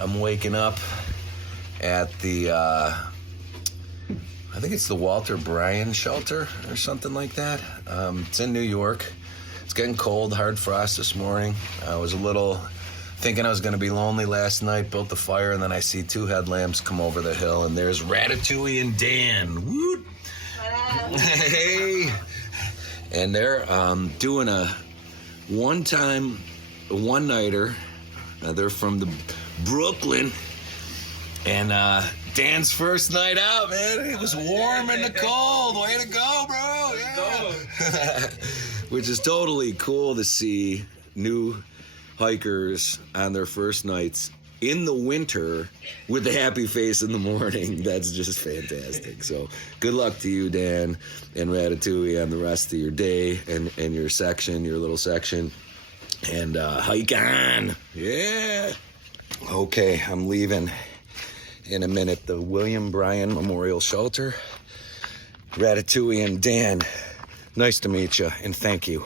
I'm waking up at the, I think it's the Walter Bryan shelter or something like that. It's in New York. It's getting cold, hard frost this morning. I was a little thinking I was going to be lonely last night, built the fire, and then I see two headlamps come over the hill, and there's Ratatouille and Dan. Woot! Hey! And they're doing a one-nighter. They're from the Brooklyn. And Dan's first night out, man. It was warm in the cold. Way to go, bro. Yeah. Which is totally cool to see new hikers on their first nights in the winter with a happy face in the morning. That's just fantastic. So good luck to you, Dan, and Ratatouille on the rest of your day and your section, your little section. And hike on. Yeah. Okay, I'm leaving in a minute. The William Bryan Memorial Shelter. Ratatouille and Dan, nice to meet you, and thank you.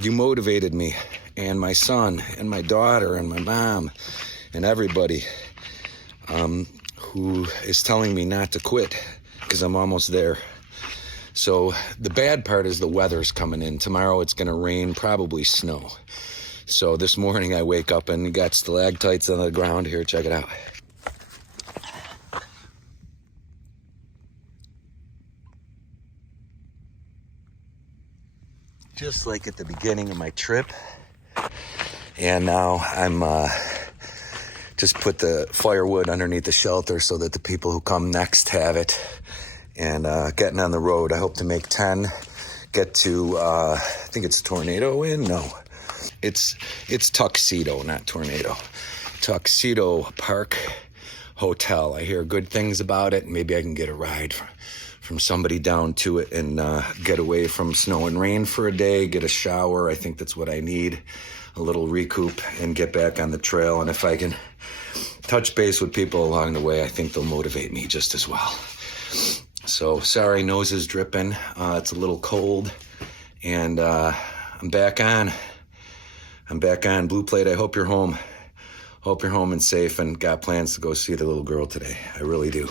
You motivated me, and my son, and my daughter, and my mom, and everybody who is telling me not to quit, because I'm almost there. So the bad part is the weather's coming in. Tomorrow it's going to rain, probably snow. So this morning I wake up and got stalactites on the ground here. Check it out. Just like at the beginning of my trip. And now I'm just put the firewood underneath the shelter so that the people who come next have it. And getting on the road, I hope to make 10, get to, I think it's Tornado Inn? No, it's Tuxedo, not Tornado. Tuxedo Park Hotel. I hear good things about it. Maybe I can get a ride from somebody down to it and get away from snow and rain for a day, get a shower. I think that's what I need, a little recoup, and get back on the trail. And if I can touch base with people along the way, I think they'll motivate me just as well. So sorry, nose is dripping. It's a little cold, and I'm back on. Blue Plate, I hope you're home. Hope you're home and safe, and got plans to go see the little girl today. I really do.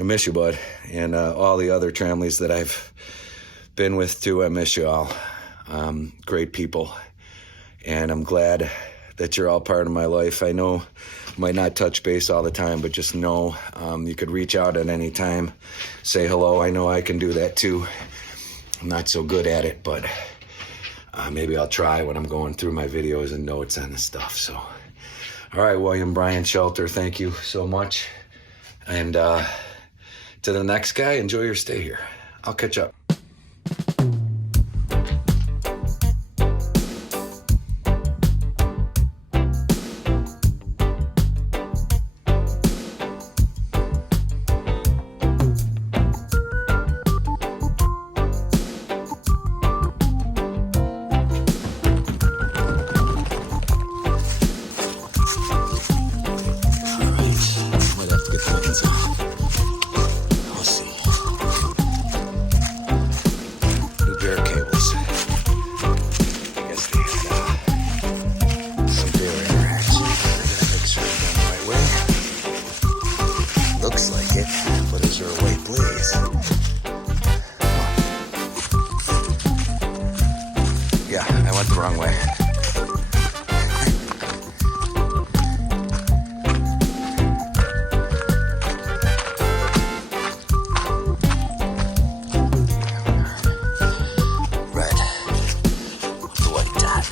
I miss you, bud, and all the other tramleys that I've been with too. I miss you all. Great people, and I'm glad that you're all part of my life. I know I might not touch base all the time, but just know you could reach out at any time, say hello. I know I can do that too. I'm not so good at it, but maybe I'll try when I'm going through my videos and notes on the stuff. So, all right, William Bryan Shelter, thank you so much. And to the next guy, enjoy your stay here. I'll catch up. The wrong way. Red. The white dot.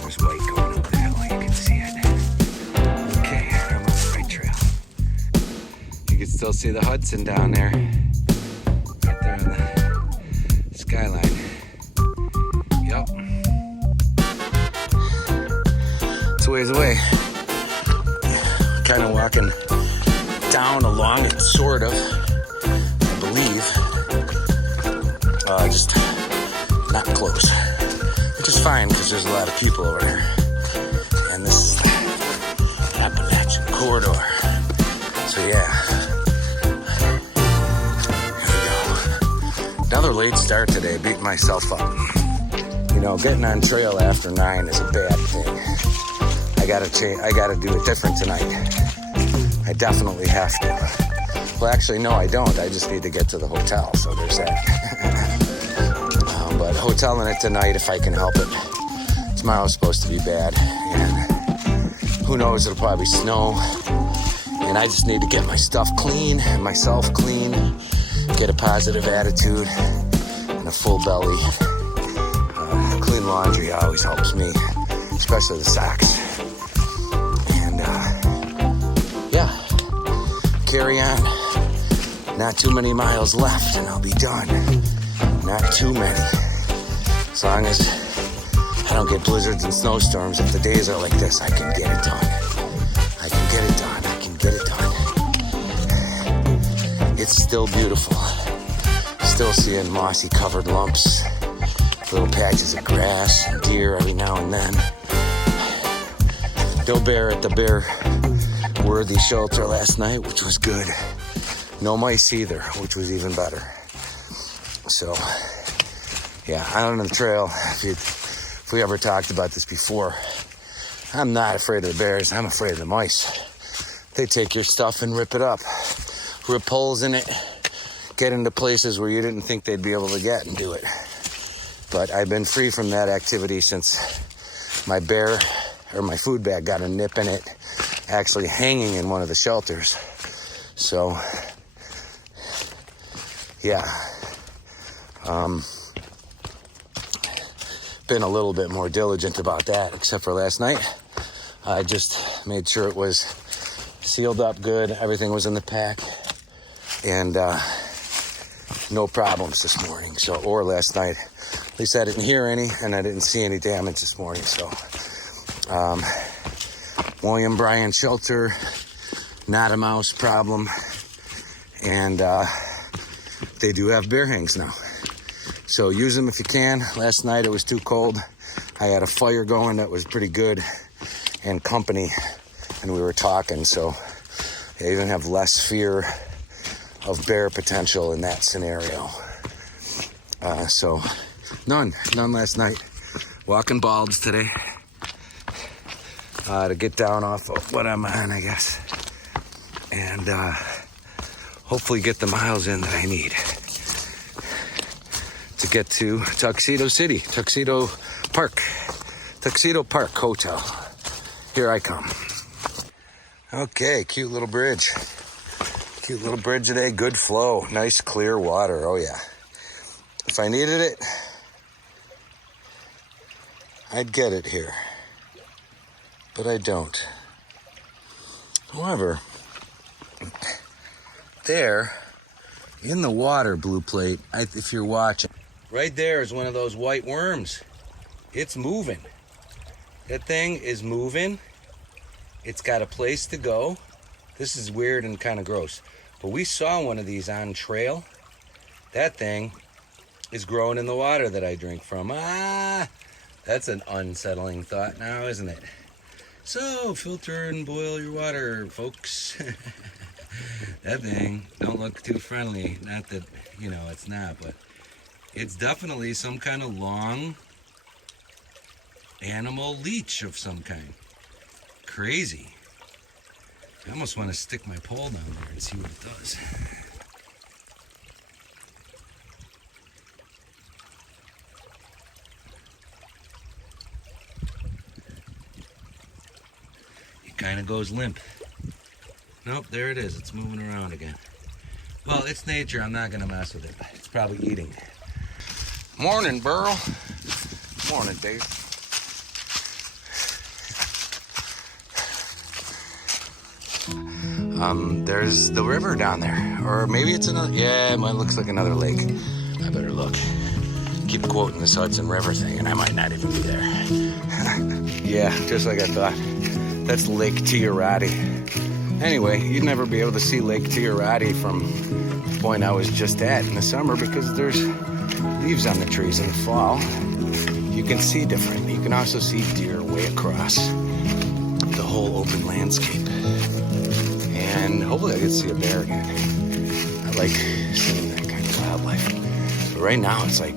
There's white going up the hill. You can see it. Okay, I'm on the right trail. You can still see the Hudson down there. On the skyline. Yep. It's a ways away. Kind of walking down along it, sort of, I believe. Just not close. Which is fine, because there's a lot of people over here. And this is the Appalachian corridor. So yeah. Another late start today, beating myself up. You getting on trail after 9 is a bad thing. I gotta do it different tonight. I definitely have to. Well, actually, no, I don't. I just need to get to the hotel, so there's that. But hoteling it tonight if I can help it. Tomorrow's supposed to be bad, and who knows, it'll probably snow. And I just need to get my stuff clean and myself clean, get a positive attitude and a full belly. Clean laundry always helps me, especially the socks. And yeah, carry on. Not too many miles left and I'll be done. Not too many. As long as I don't get blizzards and snowstorms, if the days are like this, I can get it done. I can get it done. I can get it done. It's still beautiful. Still seeing mossy covered lumps, little patches of grass and deer every now and then. No bear at the bear worthy shelter last night, which was good. No mice either, which was even better. So, yeah, out on the trail, if we ever talked about this before, I'm not afraid of the bears, I'm afraid of the mice. They take your stuff and rip it up, rip holes in it, get into places where you didn't think they'd be able to get and do it. But I've been free from that activity since my bear, or my food bag, got a nip in it, actually hanging in one of the shelters. So, yeah. Been a little bit more diligent about that, except for last night. I just made sure it was sealed up good, everything was in the pack, and no problems this morning. So, or last night. At least I didn't hear any, and I didn't see any damage this morning. So, William Bryan shelter, not a mouse problem, and they do have bear hangs now. So use them if you can. Last night it was too cold. I had a fire going that was pretty good, and company, and we were talking. So I even have less fear of bear potential in that scenario. So none last night. Walking balds today to get down off of what I'm on, I guess, and hopefully get the miles in that I need to get to Tuxedo City, Tuxedo Park Hotel. Here I come. Okay, cute little bridge today. Good flow, nice clear water. Oh yeah. If I needed it, I'd get it here, but I don't. However, there in the water, Blue Plate, if you're watching, right there is one of those white worms. It's moving. That thing is moving. It's got a place to go. This is weird and kind of gross, but we saw one of these on trail. That thing is growing in the water that I drink from. That's an unsettling thought now, isn't it? So, filter and boil your water, folks. That thing don't look too friendly. Not that, it's not, but it's definitely some kind of long animal leech of some kind. Crazy. I almost want to stick my pole down there and see what it does. Kind of goes limp. Nope, there it is. It's moving around again. Well, it's nature. I'm not going to mess with it. It's probably eating. Morning, Burl. Morning, Dave. There's the river down there. Or maybe it's another... Yeah, it looks like another lake. I better look. Keep quoting this Hudson River thing, and I might not even be there. Yeah, just like I thought. That's Lake Tiarati. Anyway, you'd never be able to see Lake Tiarati from the point I was just at in the summer because there's leaves on the trees in the fall. You can see different. You can also see deer way across the whole open landscape. And hopefully I get to see a bear again. I like seeing that kind of wildlife. But right now it's like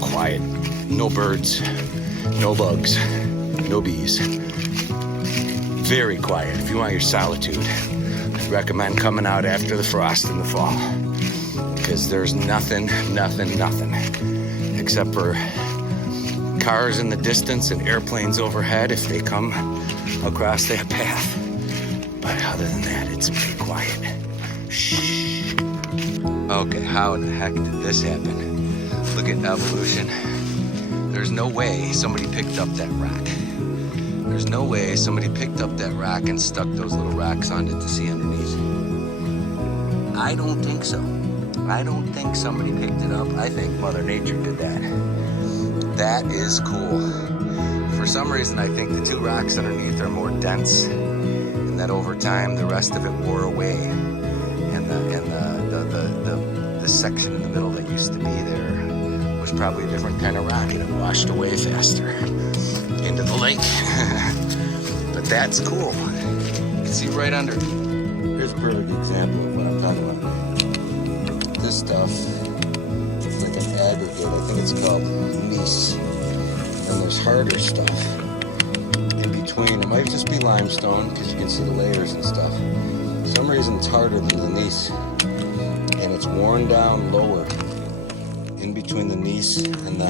quiet. No birds, no bugs, no bees. Very quiet. If you want your solitude, I'd recommend coming out after the frost in the fall. Because there's nothing except for cars in the distance and airplanes overhead if they come across that path. But other than that, it's pretty quiet. Shh. Okay, how the heck did this happen? Look at evolution. There's no way somebody picked up that rock. There's no way somebody picked up that rock and stuck those little rocks on it to see underneath. I don't think so. I don't think somebody picked it up. I think Mother Nature did that. That is cool. For some reason, I think the two rocks underneath are more dense, and that over time, the rest of it wore away. And the section in the middle that used to be there was probably a different kind of rock, and it washed away faster into the lake. But that's cool. You can see right under. Here's a perfect example of what I'm talking about. This stuff is like an aggregate. I think it's called gneiss. And there's harder stuff in between. It might just be limestone because you can see the layers and stuff. For some reason it's harder than the gneiss. And it's worn down lower in between the gneiss and the...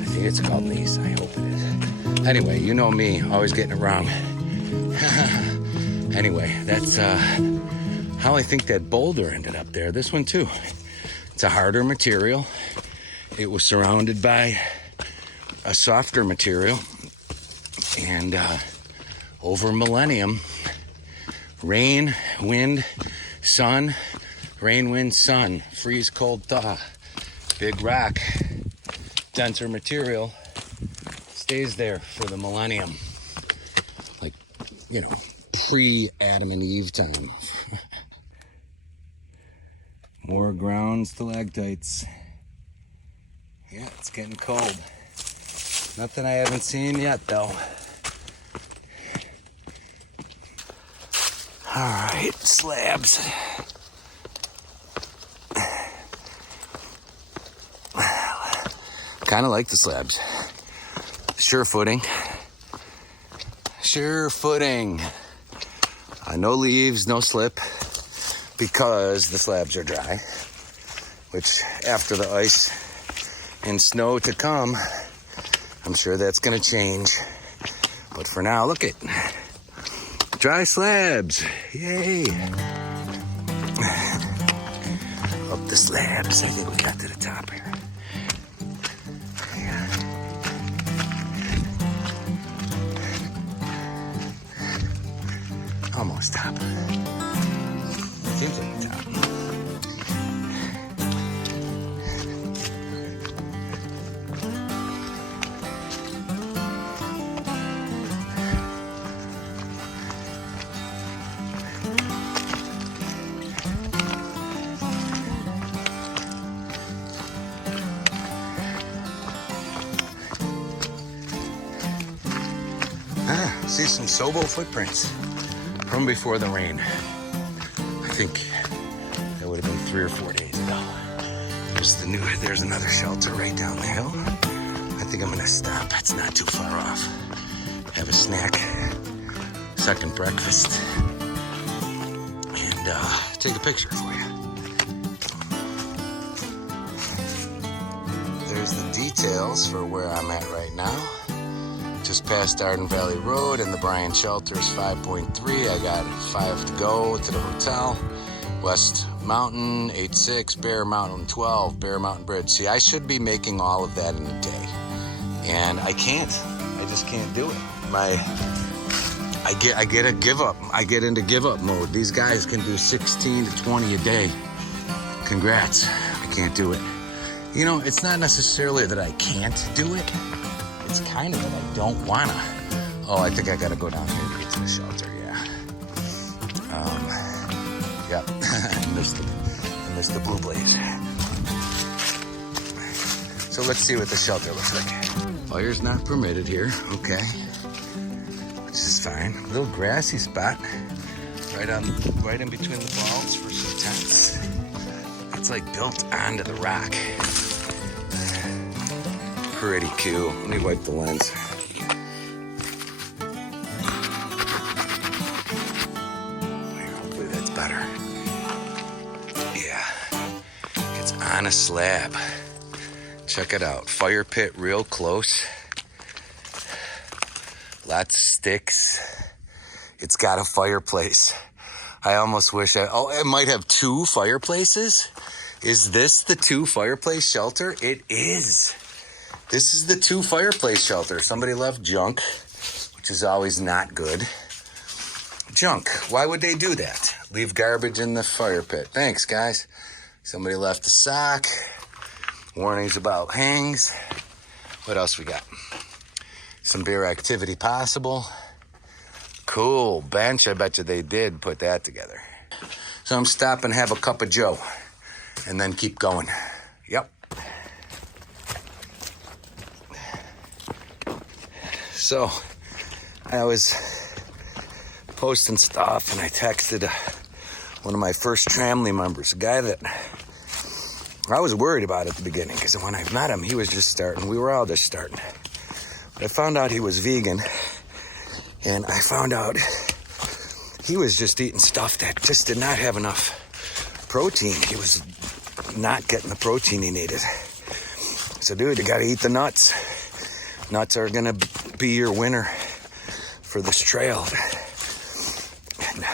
I think it's called gneiss. I hope it is. Anyway, you know me, always getting it wrong. Anyway, that's how I think that boulder ended up there. This one too. It's a harder material. It was surrounded by a softer material. And over millennium, rain, wind, sun, rain, wind, sun, freeze, cold, thaw, big rock, denser material stays there for the millennium. Like, you know, pre-Adam and Eve time. More ground stalactites. Yeah, it's getting cold. Nothing I haven't seen yet, though. All right, slabs. Kind of like the slabs. Sure footing. Sure footing. No leaves, no slip, because the slabs are dry, which after the ice and snow to come, I'm sure that's going to change. But for now, look at dry slabs. Yay. Up the slabs. I think we got to the top here. Yeah. Almost top. Seems like the top. See some Sobo footprints from before the rain. I think that would have been 3 or 4 days ago. There's another shelter right down the hill. I think I'm gonna stop. It's not too far off. Have a snack, second breakfast, and take a picture for you. There's the details for where I'm at right now. Just past Arden Valley Road, and the Bryan Shelter is 5.3. I got 5 to go to the hotel. West Mountain, 8.6, Bear Mountain, 12, Bear Mountain Bridge. See, I should be making all of that in a day. And I can't. I just can't do it. I get a give up. I get into give up mode. These guys can do 16 to 20 a day. Congrats. I can't do it. You know, it's not necessarily that I can't do it. It's kind of that I don't wanna. Oh, I think I gotta go down here to get to the shelter, yeah. Yep, I missed the blue blaze. So let's see what the shelter looks like. Fire's not permitted here, okay. Which is fine. A little grassy spot. Right in between the balls for some tents. It's like built onto the rock. Pretty cool. Let me wipe the lens. Hopefully that's better. Yeah. It's on a slab. Check it out. Fire pit real close. Lots of sticks. It's got a fireplace. I almost wish it might have 2 fireplaces. Is this the 2 fireplace shelter? It is. This is the 2 fireplace shelter. Somebody left junk, which is always not good. Junk. Why would they do that? Leave garbage in the fire pit. Thanks, guys. Somebody left a sock. Warnings about hangs. What else we got? Some beer activity possible. Cool bench. I bet you they did put that together. So I'm stopping to have a cup of Joe and then keep going. Yep. So I was posting stuff and I texted one of my first family members, a guy that I was worried about at the beginning because when I met him, he was just starting. We were all just starting. But I found out he was vegan, and I found out he was just eating stuff that just did not have enough protein. He was not getting the protein he needed. So, dude, you got to eat the nuts. Nuts are going to be your winner for this trail. And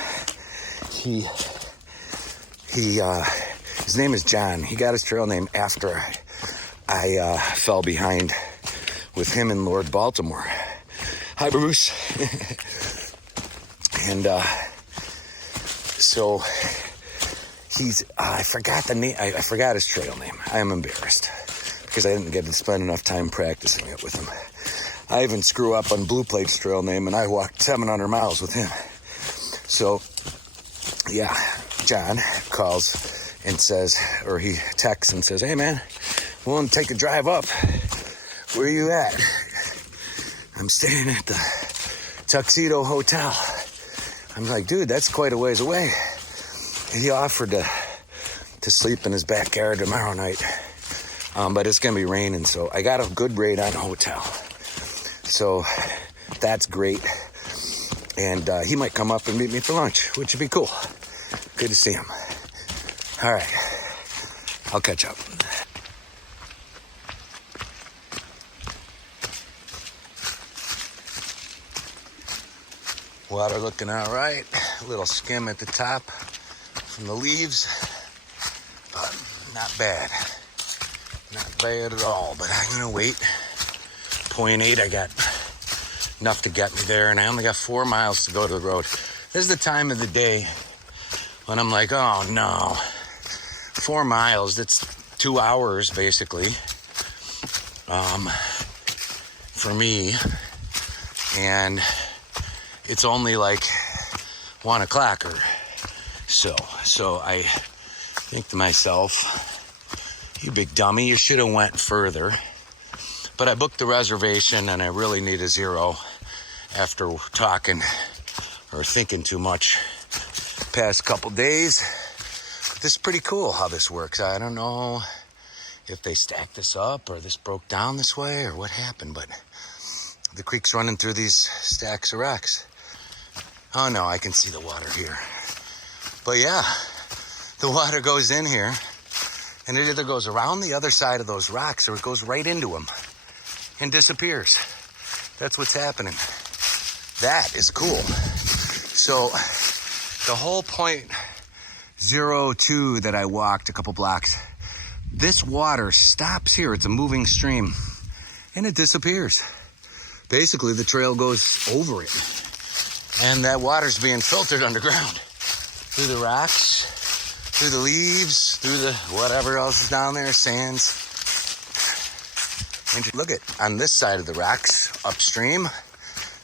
his name is John. He got his trail name after I fell behind with him and Lord Baltimore. Hi, Bruce. And so he's, I forgot the name. I forgot his trail name. I am embarrassed because I didn't get to spend enough time practicing it with him. I even screw up on Blue Plate's trail name, and I walked 700 miles with him. So, yeah, John calls and says, or he texts and says, hey, man, willing to take a drive up. Where are you at? I'm staying at the Tuxedo Hotel. I'm like, dude, that's quite a ways away. And he offered to sleep in his backyard tomorrow night. But it's going to be raining, so I got a good rate on a hotel. So that's great. And he might come up and meet me for lunch, which would be cool. Good to see him. All right. I'll catch up. Water looking all right. A little skim at the top from the leaves, but not bad. Not bad at all, but I'm gonna wait. 0.8, I got enough to get me there, and I only got 4 miles to go to the road. This is the time of the day when I'm like, oh no, 4 miles, that's 2 hours basically, for me, and it's only like 1 o'clock or so. So I think to myself, you big dummy, you should have went further. But I booked the reservation and I really need a 0 after talking or thinking too much past couple days. But this is pretty cool how this works. I don't know if they stacked this up or this broke down this way or what happened, but the creek's running through these stacks of rocks. Oh no, I can see the water here. But yeah, the water goes in here and it either goes around the other side of those rocks or it goes right into them and disappears. That's what's happening. That is cool. So the whole 0.02 that I walked a couple blocks, this water stops here. It's a moving stream and it disappears. Basically, the trail goes over it. And that water's being filtered underground through the rocks, through the leaves, through the whatever else is down there, sands. And look at, on this side of the rocks, upstream,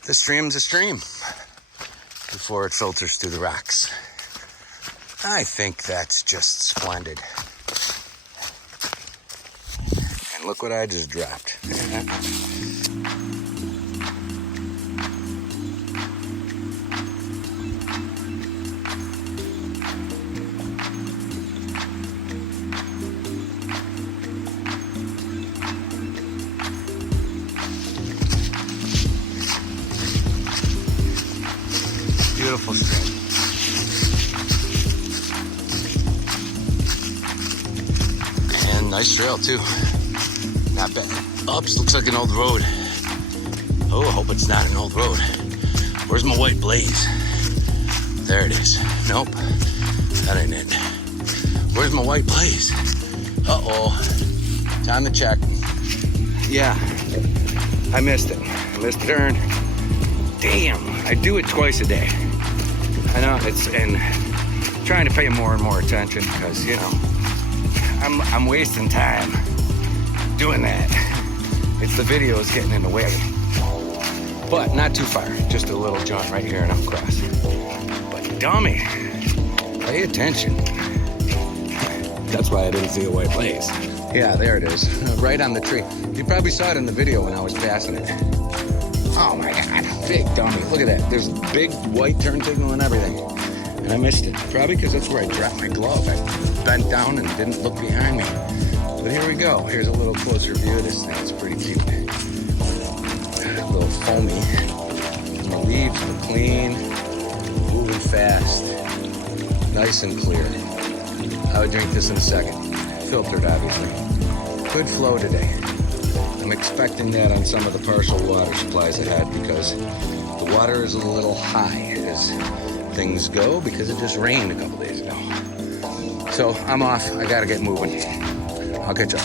the stream's a stream before it filters through the rocks. I think that's just splendid. And look what I just dropped. Beautiful stream. And nice trail too. Not bad. Oops, looks like an old road. Oh, I hope it's not an old road. Where's my white blaze? There it is. Nope, that ain't it. Where's my white blaze? Uh-oh, time to check. Yeah, I missed it. I missed the turn. Damn, I do it twice a day. I know, and trying to pay more and more attention because, you know, I'm wasting time doing that. It's the videos getting in the way. But not too far, just a little jaunt right here and I'm across. But dummy, pay attention. That's why I didn't see a white blaze. Yeah, there it is, right on the tree. You probably saw it in the video when I was passing it. Oh my God, big dummy. Look at that. There's a big white turn signal and everything. And I missed it. Probably because that's where I dropped my glove. I bent down and didn't look behind me. But here we go. Here's a little closer view of this thing. It's pretty cute. A little foamy. The leaves are clean, moving fast, nice and clear. I would drink this in a second. Filtered, obviously. Good flow today. I'm expecting that on some of the partial water supplies I had because the water is a little high as things go because it just rained a couple days ago. So I'm off. I gotta get moving. I'll catch up.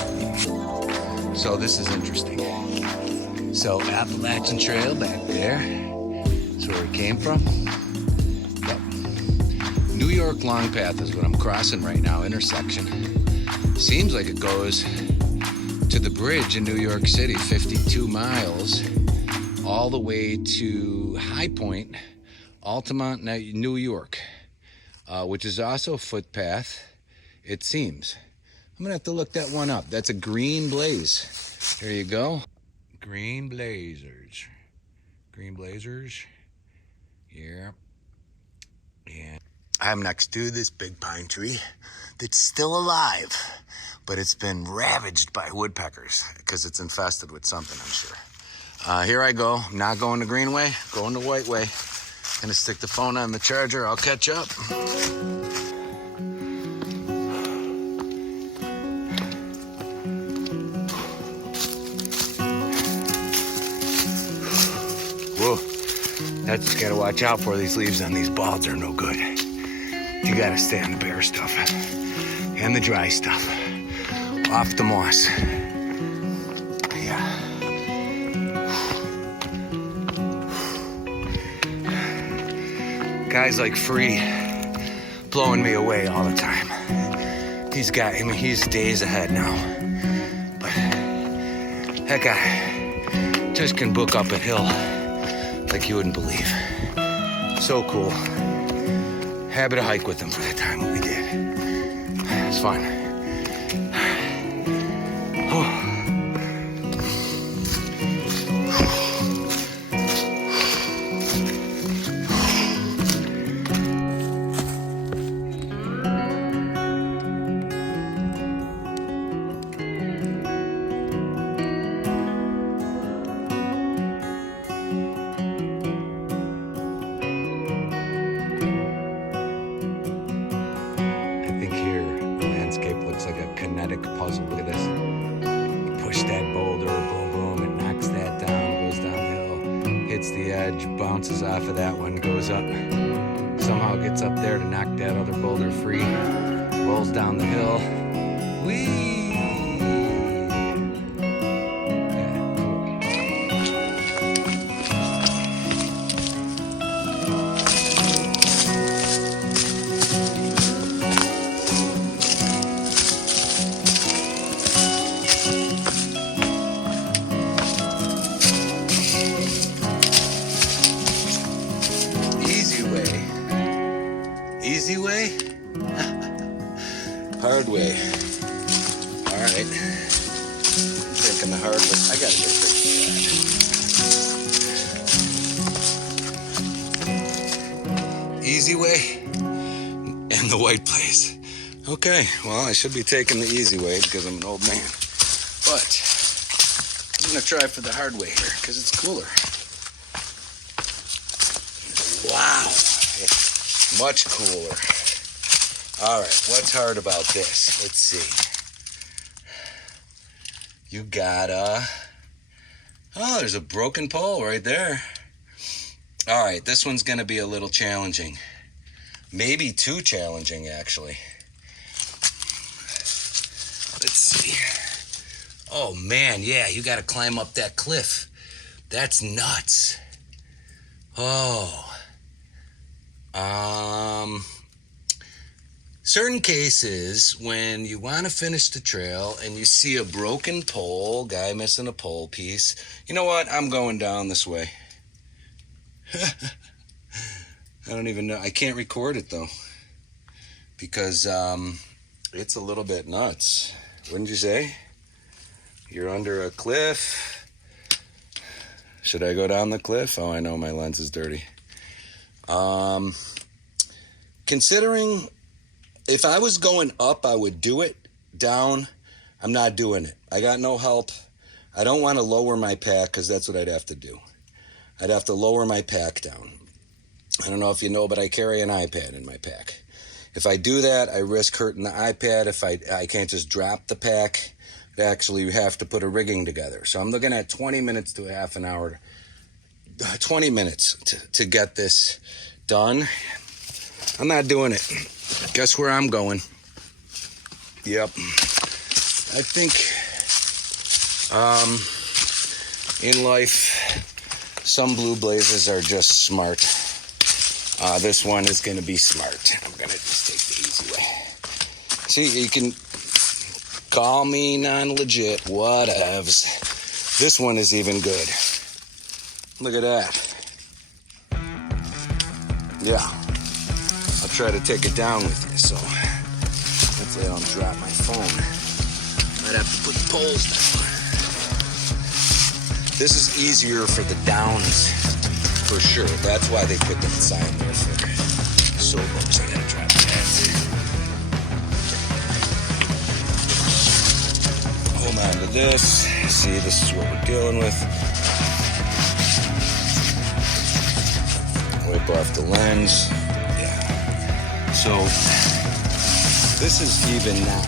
So this is interesting. So Appalachian Trail back there. That's where we came from. Yep. New York Long Path is what I'm crossing right now, intersection. Seems like it goes to the bridge in New York City, 52 miles, all the way to High Point, Altamont, New York, which is also a footpath, it seems. I'm gonna have to look that one up. That's a green blaze. There you go. Green blazers. Green blazers. Yeah. And I'm next to this big pine tree that's still alive, but it's been ravaged by woodpeckers because it's infested with something, I'm sure. Here I go. I'm not going the green way, going the white way. Gonna stick the phone on the charger. I'll catch up. Whoa, that's gotta watch out for. These leaves on these balds are no good. You gotta stay on the bare stuff and the dry stuff. Off the moss. Yeah. Guy's like free, blowing me away all the time. He's days ahead now. But that guy just can book up a hill like you wouldn't believe. So cool. Happy to hike with him for that time what we did. It's fun. Oh. Looks like a kinetic puzzle. Look at this. You push that boulder, boom, boom, it knocks that down, goes downhill, hits the edge, bounces off of that one, goes up, somehow gets up there to knock that other boulder free, rolls down the hill. Whee! Easy way? Hard way. All right. I'm taking the hard way. I gotta get a picture of that. Easy way and the white place. Okay, well, I should be taking the easy way because I'm an old man. But I'm gonna try for the hard way here because it's cooler. Wow. Much cooler. All right, what's hard about this? Let's see. You got oh, there's a broken pole right there. All right, this one's gonna be a little challenging. Maybe too challenging, actually. Let's see. Oh man, yeah, you gotta climb up that cliff. That's nuts. Oh. Certain cases, when you want to finish the trail and you see a broken pole, guy missing a pole piece, you know what? I'm going down this way. I don't even know. I can't record it though, because it's a little bit nuts. Wouldn't you say? You're under a cliff. Should I go down the cliff? Oh, I know my lens is dirty. Considering if I was going up, I would do it. Down, I'm not doing it. I got no help. I don't want to lower my pack because that's what I'd have to do. I'd have to lower my pack down. I don't know if you know, but I carry an iPad in my pack. If I do that, I risk hurting the iPad. If I can't just drop the pack, I actually have to put a rigging together. So I'm looking at 20 minutes to a half an hour. 20 minutes to get this done. I'm not doing it. Guess where I'm going? Yep. I think in life, some blue blazes are just smart. This one is going to be smart. I'm going to just take the easy way. See, you can call me non-legit, whatevs. This one is even good. Look at that. Yeah. I'll try to take it down with you, so hopefully I don't drop my phone. Might have to put the poles down. This is easier for the downs, for sure. That's why they put the sign there for sobos. I gotta drop that. Hold on to this. See, this is what we're dealing with. Wipe off the lens. So, this is even not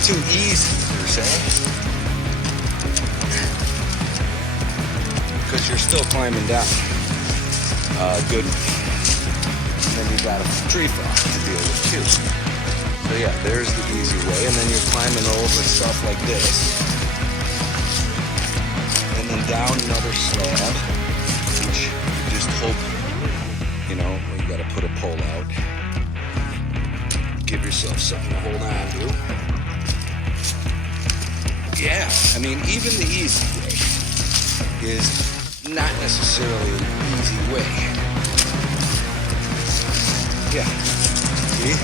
too easy, per se. Because you're still climbing down. Good. And then you got a tree fall to deal with, too. So, yeah, there's the easy way. And then you're climbing over stuff like this. And then down another slab, which you just hope. You know, you got to put a pole out. Give yourself something to hold on to. Yeah, I mean, even the easy way is not necessarily an easy way. Yeah. See?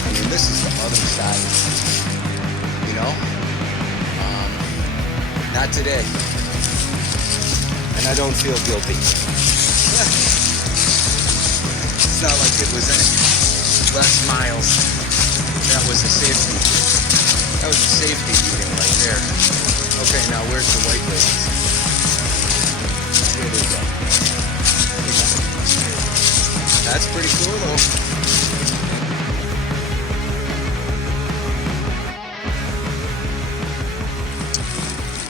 I mean, this is the other side. You know? Not today. And I don't feel guilty. It's not like it was any less miles. That was a safety. That was a safety meeting right there. Okay, now where's the white ladies? Here they go. That's pretty cool though.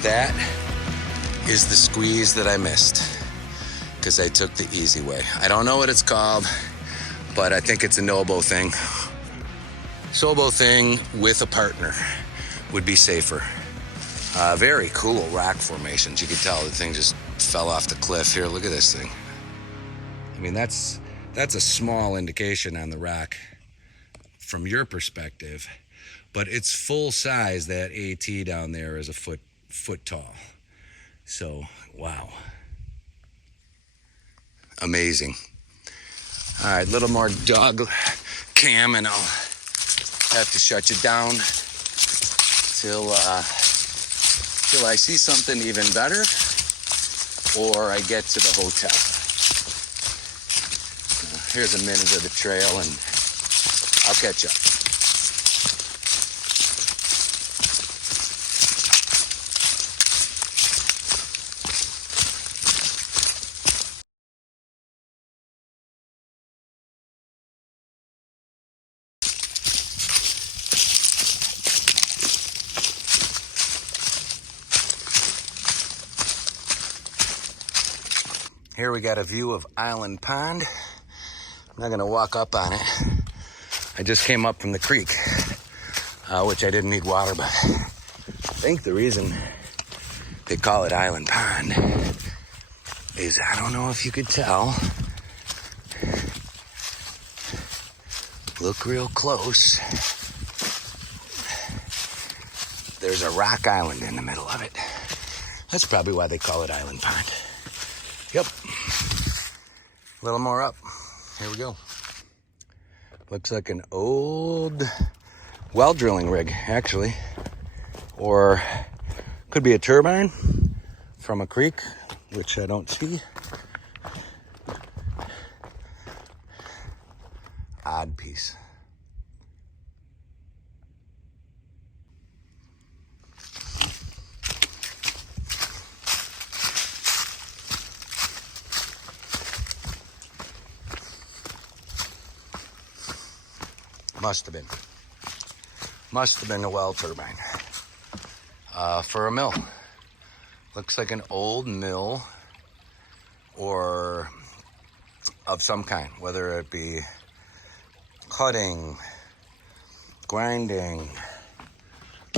That is the squeeze that I missed. Because I took the easy way. I don't know what it's called, but I think it's a Nobo thing. Sobo thing with a partner would be safer. Very cool rock formations. You can tell the thing just fell off the cliff. Here, look at this thing. I mean, that's a small indication on the rock from your perspective, but it's full size. That AT down there is a foot tall. So, wow. Amazing. All right, little more dog cam and I'll have to shut you down till I see something even better or I get to the hotel. Here's a minute of the trail and I'll catch up. Here we got a view of Island Pond. I'm not gonna walk up on it. I just came up from the creek, which I didn't need water, but I think the reason they call it Island Pond is, I don't know if you could tell. Look real close. There's a rock island in the middle of it. That's probably why they call it Island Pond. Yep. A little more up. Here we go. Looks like an old well drilling rig, actually. Or could be a turbine from a creek, which I don't see. Odd piece. Must have been a well turbine for a mill. Looks like an old mill or of some kind, whether it be cutting, grinding,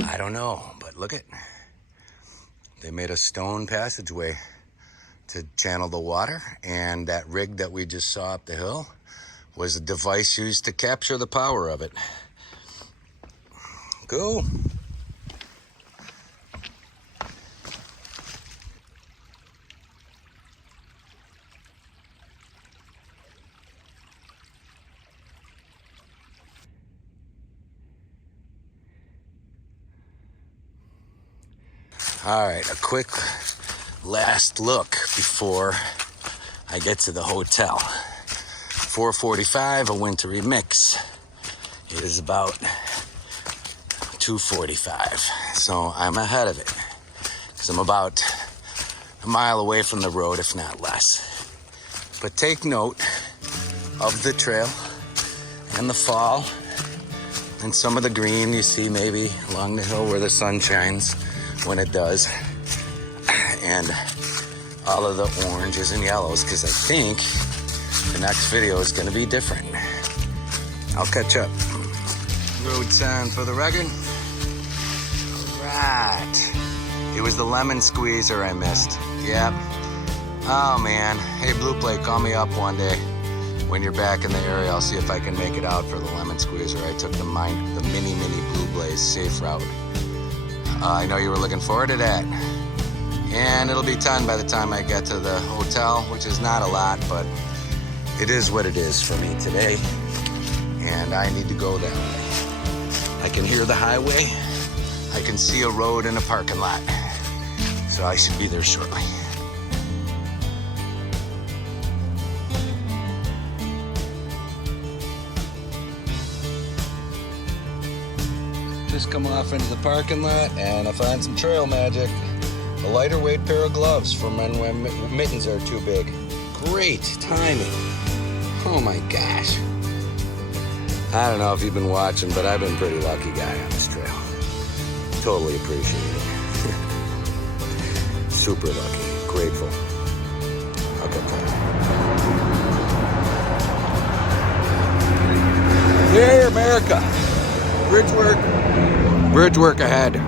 I don't know, but look at, they made a stone passageway to channel the water, and that rig that we just saw up the hill was a device used to capture the power of it. Cool. All right, a quick last look before I get to the hotel. 4:45, a wintry mix. It is about 2:45, so I'm ahead of it, because I'm about a mile away from the road, if not less. But take note of the trail and the fall and some of the green you see maybe along the hill where the sun shines when it does, and all of the oranges and yellows, because I think the next video is going to be different. I'll catch up. Road sign for the record. Right. It was the lemon squeezer I missed. Yep. Oh man. Hey, Blue Plate, call me up one day when you're back in the area. I'll see if I can make it out for the lemon squeezer. I took the mini Blue Blaze safe route. I know you were looking forward to that. And it'll be 10 by the time I get to the hotel, which is not a lot, but it is what it is for me today. And I need to go that way. I can hear the highway. I can see a road and a parking lot. So I should be there shortly. Just come off into the parking lot and I find some trail magic. A lighter weight pair of gloves for men when mittens are too big. Great timing. Oh my gosh. I don't know if you've been watching, but I've been a pretty lucky guy on this trail. Totally appreciate it. Super lucky. Grateful. I'll get that. Yay, America. Bridge work ahead.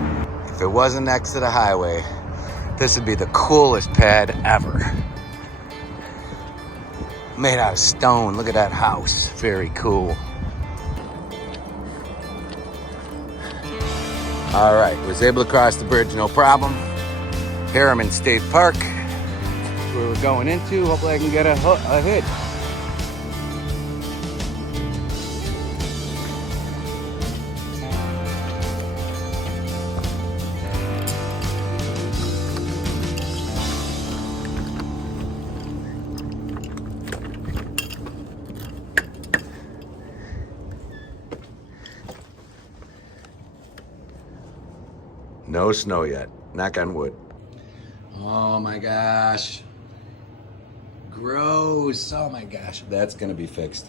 If it wasn't next to the highway, this would be the coolest pad ever. Made out of stone. Look at that house. Very cool. All right, was able to cross the bridge, no problem. Harriman State Park, where we're going into. Hopefully I can get a hit. No snow yet, knock on wood. Oh my gosh. Gross, oh my gosh. That's gonna be fixed.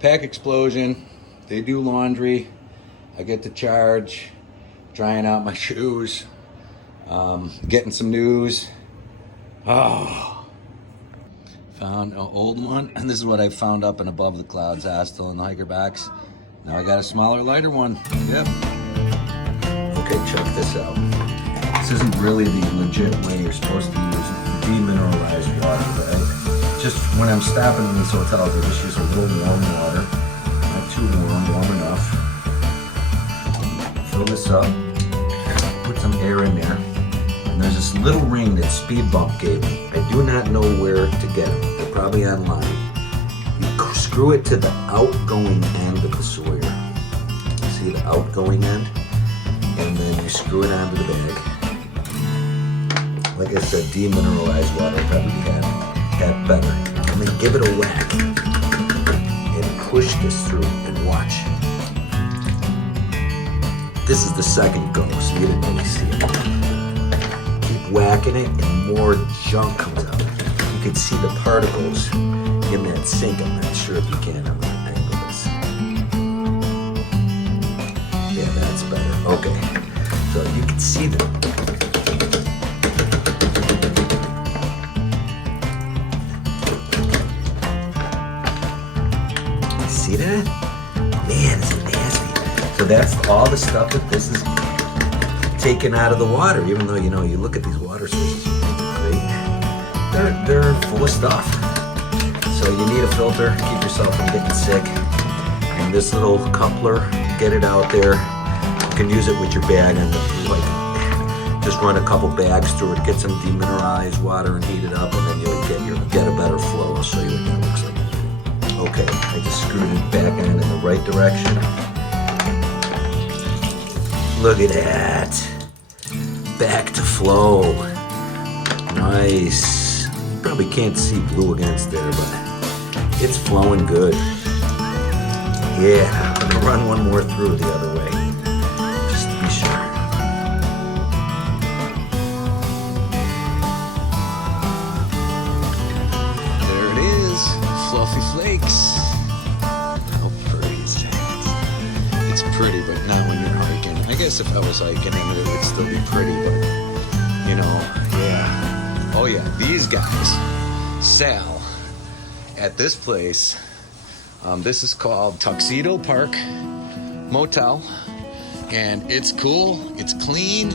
Pack explosion, they do laundry. I get to charge, trying out my shoes, getting some news. Oh, Found an old one, and this is what I found up and above the clouds, still in the hiker box. Now I got a smaller, lighter one. Yep. Okay, check this out. This isn't really the legit way you're supposed to use demineralized water, but just when I'm stopping in these hotels, I just use a little warm water. Not too warm, warm enough. Fill this up, put some air in there. And there's this little ring that Speed Bump gave me. I do not know where to get them. They're probably online. You screw it to the outgoing end of the Sawyer. See the outgoing end? And then you screw it onto the bag. Like I said, demineralized water probably had better. And then give it a whack. And push this through and watch. This is the second go, so you didn't really see it. Whacking it and more junk comes out. You can see the particles in that sink. I'm not sure if you can. I'm going to angle this. Yeah, that's better. Okay. So you can see them. See that? Man, is it nasty. So that's all the stuff that this is taken out of the water, even though, you know, you look at these water sources, right? They're full of stuff. So you need a filter, keep yourself from getting sick. And this little coupler, get it out there. You can use it with your bag and like just run a couple bags through it, get some demineralized water and heat it up, and then you'll get a better flow. I'll show you what that looks like. Okay, I just screwed it back in the right direction. Look at that. Back to flow. Nice. You probably can't see blue against there, but it's flowing good. Yeah, I'm gonna run one more through the other way, just to be sure. There it is, fluffy flakes. How pretty is that? It's pretty, but not when you're hiking. I guess if I was hiking and it would still be pretty, but you know, yeah. Oh yeah, these guys, Sal, at this place, this is called Tuxedo Park Motel, and it's cool, it's clean,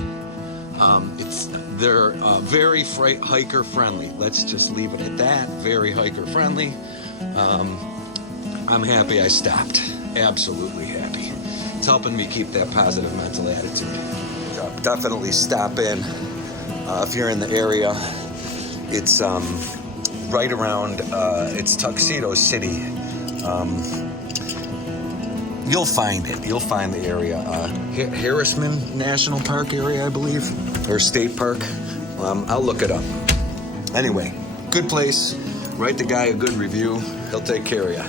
they're very hiker friendly. Let's just leave it at that, very hiker friendly. I'm happy I stopped, absolutely happy. It's helping me keep that positive mental attitude. Definitely stop in if you're in the area. It's right around, it's Tuxedo City. You'll find it. You'll find the area. Harrisman National Park area, I believe, or State Park. I'll look it up. Anyway, good place. Write the guy a good review. He'll take care of you.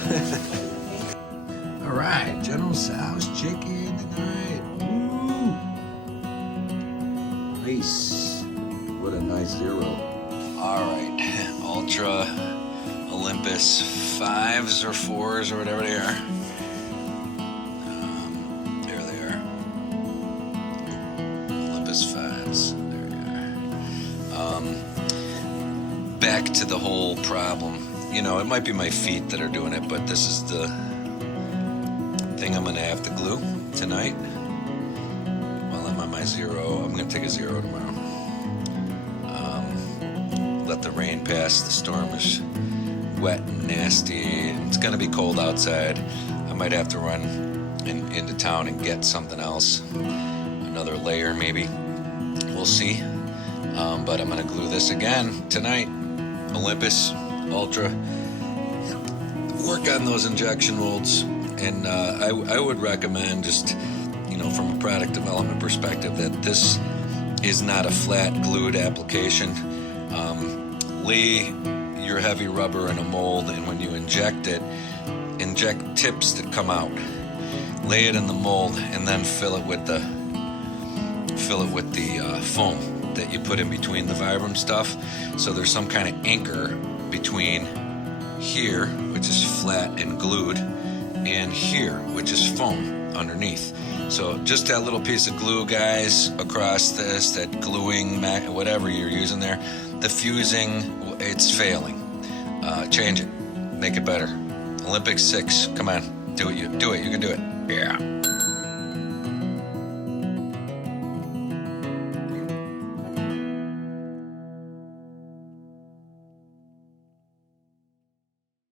All right, General Tso's chicken tonight. Woo! Nice. What a nice zero. All right, Ultra Olympus 5s or 4s or whatever they are. There they are. Olympus 5s. There you are. Back to the whole problem. You know, it might be my feet that are doing it, but this is the thing I'm gonna have to glue tonight while I'm on my zero. I'm gonna take a zero tomorrow. Let the rain pass. The storm is wet and nasty, and it's gonna be cold outside. I might have to run into town and get something else, another layer maybe. We'll see. But I'm gonna glue this again tonight. Olympus Ultra. Work on those injection molds, and I would recommend, just, you know, from a product development perspective, that this is not a flat glued application. Lay your heavy rubber in a mold, and when you inject it, inject tips that come out. Lay it in the mold, and then fill it with the foam that you put in between the Vibram stuff. So there's some kind of anchor between here, which is flat and glued, and here, which is foam underneath. So just that little piece of glue, guys, across this, that gluing, whatever you're using there, the fusing, it's failing. Change it. Make it better. Olympics 6. Come on. Do it. You can do it. Yeah.